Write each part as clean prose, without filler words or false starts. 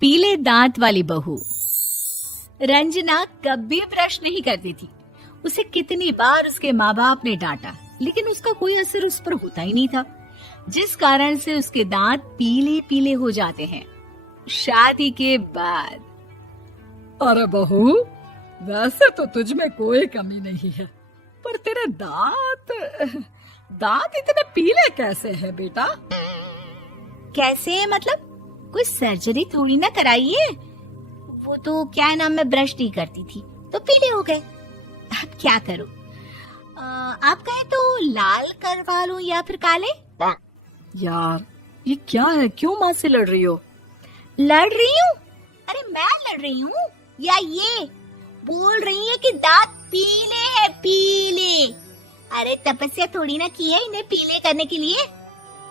पीले दांत वाली बहू। रंजना कभी ब्रश नहीं करती थी। उसे कितनी बार उसके माँ बाप ने डांटा, लेकिन उसका कोई असर उस पर होता ही नहीं था, जिस कारण से उसके दांत पीले पीले हो जाते हैं। शादी के बाद अरे बहू, वैसे तो तुझ में कोई कमी नहीं है, पर तेरे दांत इतने पीले कैसे हैं बेटा? कैसे मतलब? कोई सर्जरी थोड़ी ना कराइए। वो तो क्या नाम, मैं ब्रश नहीं करती थी तो पीले हो गए। अब क्या करूं? आप कहें तो लाल करवा लूं या फिर काले? यार ये क्या है, क्यों माँ से लड़ रही हो? लड़ रही हूँ? अरे मैं लड़ रही हूँ या ये बोल रही है कि दांत पीले हैं, पीले। अरे तपस्या थोड़ी ना की है इन्हें पीले करने के लिए।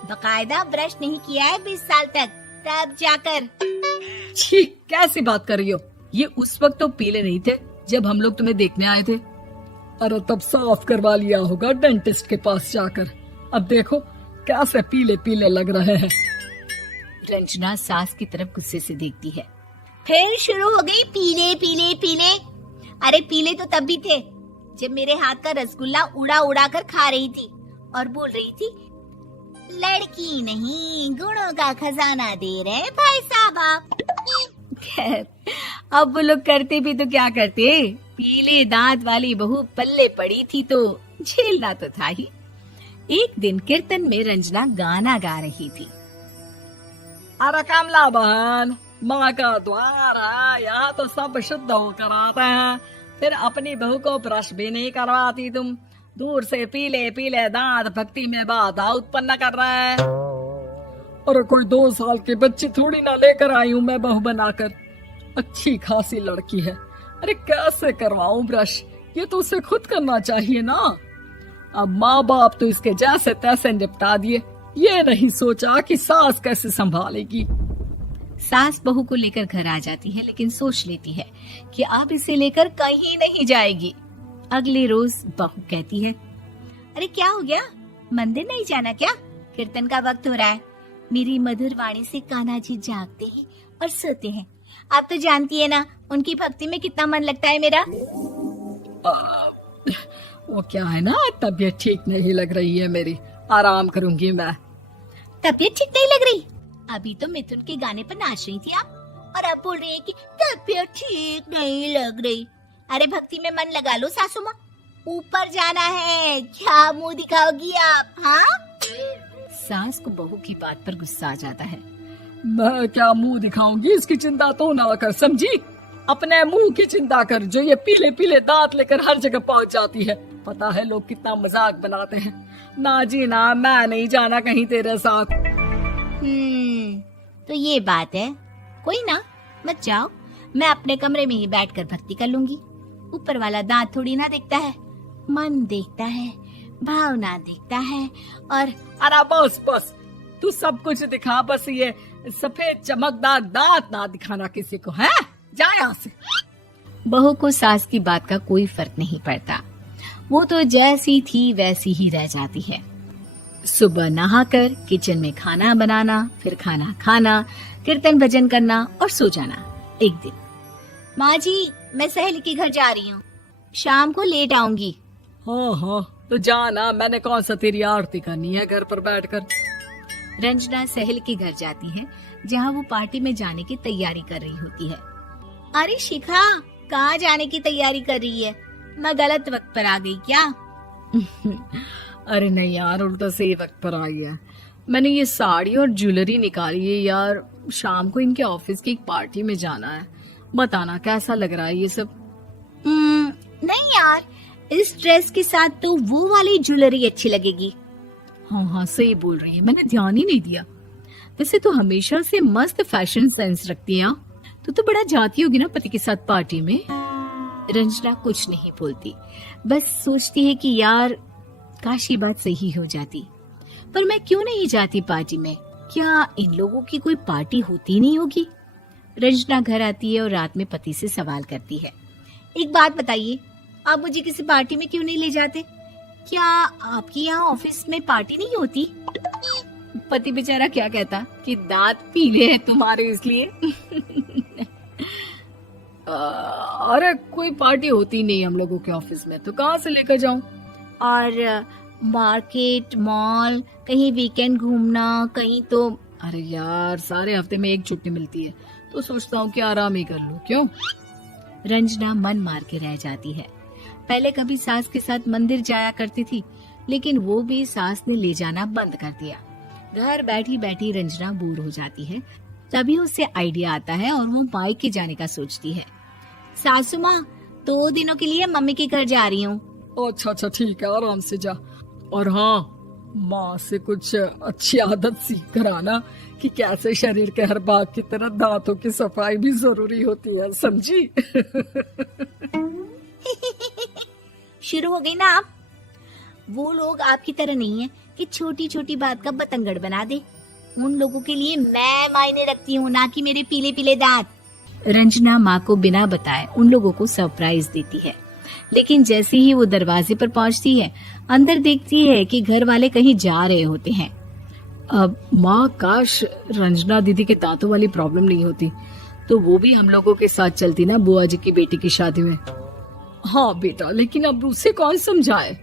बकायदा ब्रश नहीं किया है 20 साल तक, तब जाकर। छी, कैसी बात कर रही हो? ये उस वक्त तो पीले नहीं थे जब हम लोग तुम्हें देखने आए थे। अरे तब साफ करवा लिया होगा डेंटिस्ट के पास जाकर। अब देखो कैसे पीले पीले लग रहे हैं। रंजना सास की तरफ गुस्से से देखती है। फिर शुरू हो गई पीले पीले पीले। अरे पीले तो तब भी थे जब मेरे हाथ का रसगुल्ला उड़ा उड़ा कर खा रही थी और बोल रही थी, लड़की नहीं गुणों का खजाना दे रहे भाई साहब आप। खैर, अब वो लोग करते भी तो क्या करते, पीले दांत वाली बहू पल्ले पड़ी थी तो झेलना तो था ही। एक दिन कीर्तन में रंजना गाना गा रही थी। अरे कमला बहन, माँ का द्वार है, यहाँ तो सब शुद्ध होकर आते हैं, फिर अपनी बहू को ब्रश भी नहीं करवाती तुम। दूर से पीले पीले दांत भक्ति में बाधा उत्पन्न कर रहे हैं। अरे कोई 2 साल की बच्ची थोड़ी ना लेकर आई हूँ मैं बहू बनाकर। अच्छी खासी लड़की है, अरे कैसे करवाऊं ब्रश? ये तो उसे खुद करना चाहिए ना। अब माँ बाप तो इसके जैसे तैसे निपटा दिए, ये नहीं सोचा कि सास कैसे संभालेगी। सास बहू को लेकर घर आ जाती है, लेकिन सोच लेती है कि अब इसे लेकर कहीं नहीं जाएगी। अगले रोज बहू कहती है, अरे क्या हो गया, मंदिर नहीं जाना क्या? कीर्तन का वक्त हो रहा है। मेरी मधुर वाणी से कान्हा जी जागते हैं और सोते हैं। आप तो जानती है ना उनकी भक्ति में कितना मन लगता है मेरा। वो क्या है ना, तबीयत ठीक नहीं लग रही है मेरी, आराम करूंगी मैं। तबीयत ठीक नहीं लग रही? अभी तो मिथुन के गाने पर नाच रही थी आप, और अब बोल रही है कि तबीयत ठीक नहीं लग रही। अरे भक्ति में मन लगा लो सासू माँ, ऊपर जाना है, क्या मुंह दिखाओगी आप? हाँ? सास को बहू की बात पर गुस्सा आ जाता है। मैं क्या मुंह दिखाऊंगी, इसकी चिंता तो ना कर, समझी? अपने मुंह की चिंता कर, जो ये पीले पीले दांत लेकर हर जगह पहुंच जाती है। पता है लोग कितना मजाक बनाते हैं। ना जी ना, मैं नहीं जाना कहीं तेरे साथ। तो ये बात है, कोई ना, मत जाओ, मैं अपने कमरे में ही बैठकर भक्ति कर लूंगी। ऊपर वाला दांत थोड़ी ना देखता है, मन देखता है, भावना देखता है। और अरे बस बस, तू सब कुछ दिखा, बस ये सफेद चमकदार दांत ना दिखाना किसी को, है? जा यहाँ से। बहू को सास की बात का कोई फर्क नहीं पड़ता, वो तो जैसी थी वैसी ही रह जाती है। सुबह नहाकर किचन में खाना बनाना, फिर खाना खाना, कीर्तन भजन करना और सो जाना। एक दिन, माँ जी मैं सहेली के घर जा रही हूँ, शाम को लेट आऊंगी। हाँ हाँ तो जाना, मैंने कौन सा तेरी आरती करनी है घर पर बैठकर। रंजना सहेली के घर जाती है, जहाँ वो पार्टी में जाने की तैयारी कर रही होती है। अरे शिखा, कहाँ जाने की तैयारी कर रही है? मैं गलत वक्त पर आ गई क्या? अरे नहीं यार, उल्टा सही वक्त पर आ गया। मैंने ये साड़ी और ज्वेलरी निकाली है यार, शाम को इनके ऑफिस की एक पार्टी में जाना है। बताना कैसा लग रहा है ये सब? नहीं यार, इस ड्रेस के साथ तो वो वाली ज्वेलरी अच्छी लगेगी। हाँ हाँ सही बोल रही है, मैंने ध्यान ही नहीं दिया। वैसे तो हमेशा से मस्त फैशन सेंस रखती है। तो बड़ा जाती होगी ना पति के साथ पार्टी में। रंजना कुछ नहीं बोलती, बस सोचती है कि यार काश ये बात सही हो जाती, पर मैं क्यों नहीं जाती पार्टी में? क्या इन लोगों की कोई पार्टी होती नहीं होगी? रंजना घर आती है और रात में पति से सवाल करती है, एक बात बताइए, आप मुझे किसी पार्टी में क्यों नहीं ले जाते? क्या आपकी यहाँ ऑफिस में पार्टी नहीं होती? पति बेचारा क्या कहता कि दांत पीले हैं तुम्हारे इसलिए। अरे कोई पार्टी होती नहीं हम लोगों के ऑफिस में, तो कहाँ से लेकर जाऊं? और मार्केट, मॉल, कहीं वीकेंड घूमना, कहीं तो। अरे यार सारे हफ्ते में एक छुट्टी मिलती है, तो सोचता हूँ कि आराम ही कर लूं। क्यों? रंजना मन मार के रह जाती है। पहले कभी सास के साथ मंदिर जाया करती थी, लेकिन वो भी सास ने ले जाना बंद कर दिया। घर बैठी बैठी रंजना बोर हो जाती है। तभी उसे आइडिया आता है और वो मायके जाने का सोचती है। सासू माँ, 2 दिनों के लिए मम्मी के घर जा रही हूँ। अच्छा ठीक है, आराम से जा। और हाँ, माँ से कुछ अच्छी आदत सीख कर आना कि कैसे शरीर के हर भाग की तरह दांतों की सफाई भी जरूरी होती है, समझी? शुरू हो गई ना आप। वो लोग आपकी तरह नहीं है कि छोटी छोटी बात का बतंगड़ बना दे। उन लोगों के लिए मैं मायने रखती हूँ, ना कि मेरे पीले पीले दांत। रंजना माँ को बिना बताए उन लोगों को सरप्राइज देती है, लेकिन जैसे ही वो दरवाजे पर पहुंचती है, अंदर देखती है कि घर वाले कहीं जा रहे होते हैं। अब माँ, काश रंजना दीदी के दांतों वाली प्रॉब्लम नहीं होती, तो वो भी हम लोगों के साथ चलती ना बुआ जी की बेटी की शादी में। हाँ बेटा, लेकिन अब उसे कौन समझाए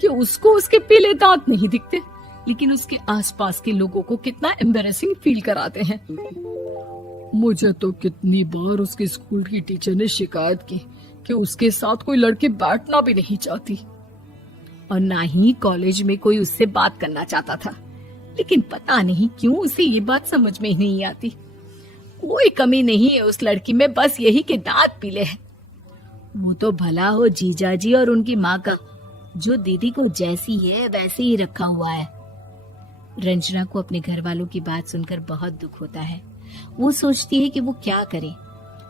कि उसको उसके पीले दांत नहीं दिखते, लेकिन उसके आसपास के लोगों को कितना एम्बैरेसिंग फील कराते हैं। मुझे तो कितनी बार उसके स्कूल की टीचर ने शिकायत की कि उसके साथ कोई लड़की बैठना भी नहीं चाहती, और ना ही कॉलेज में कोई उससे बात करना चाहता था। लेकिन पता नहीं क्यों उसे ये बात समझ में ही नहीं आती। कोई कमी नहीं है उस लड़की में, बस यही कि दांत पीले हैं। वो तो भला हो जीजा जी और उनकी माँ का, जो दीदी को जैसी है वैसे ही रखा हुआ है। रंजना को अपने घर वालों की बात सुनकर बहुत दुख होता है। वो सोचती है कि वो क्या करे,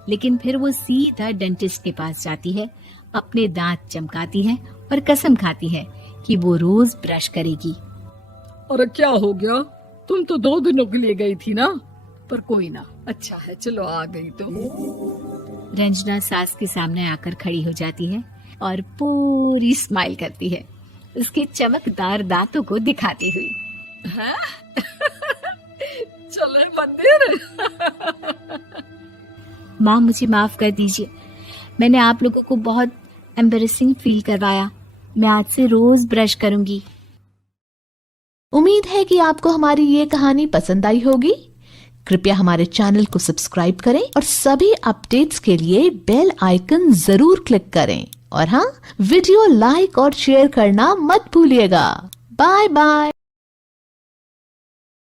लेकिन फिर वो सीधा डेंटिस्ट के पास जाती है, अपने दांत चमकाती है और कसम खाती है कि वो रोज ब्रश करेगी। अरे क्या हो गया? तुम तो 2 दिनों के लिए गई थी ना, पर कोई ना, अच्छा है, चलो आ गई तो। रंजना सास के सामने आकर खड़ी हो जाती है और पूरी स्माइल करती है, उसके चमकदार दांतों को दिखाती हुई। हैं? चले मंदिर। माँ, मुझे माफ कर दीजिए, मैंने आप लोगों को बहुत एम्बैरेसिंग फील करवाया। मैं आज से रोज ब्रश करूंगी। उम्मीद है कि आपको हमारी ये कहानी पसंद आई होगी। कृपया हमारे चैनल को सब्सक्राइब करें और सभी अपडेट्स के लिए बेल आइकन जरूर क्लिक करें। और हाँ, वीडियो लाइक और शेयर करना मत भूलिएगा। Bye bye.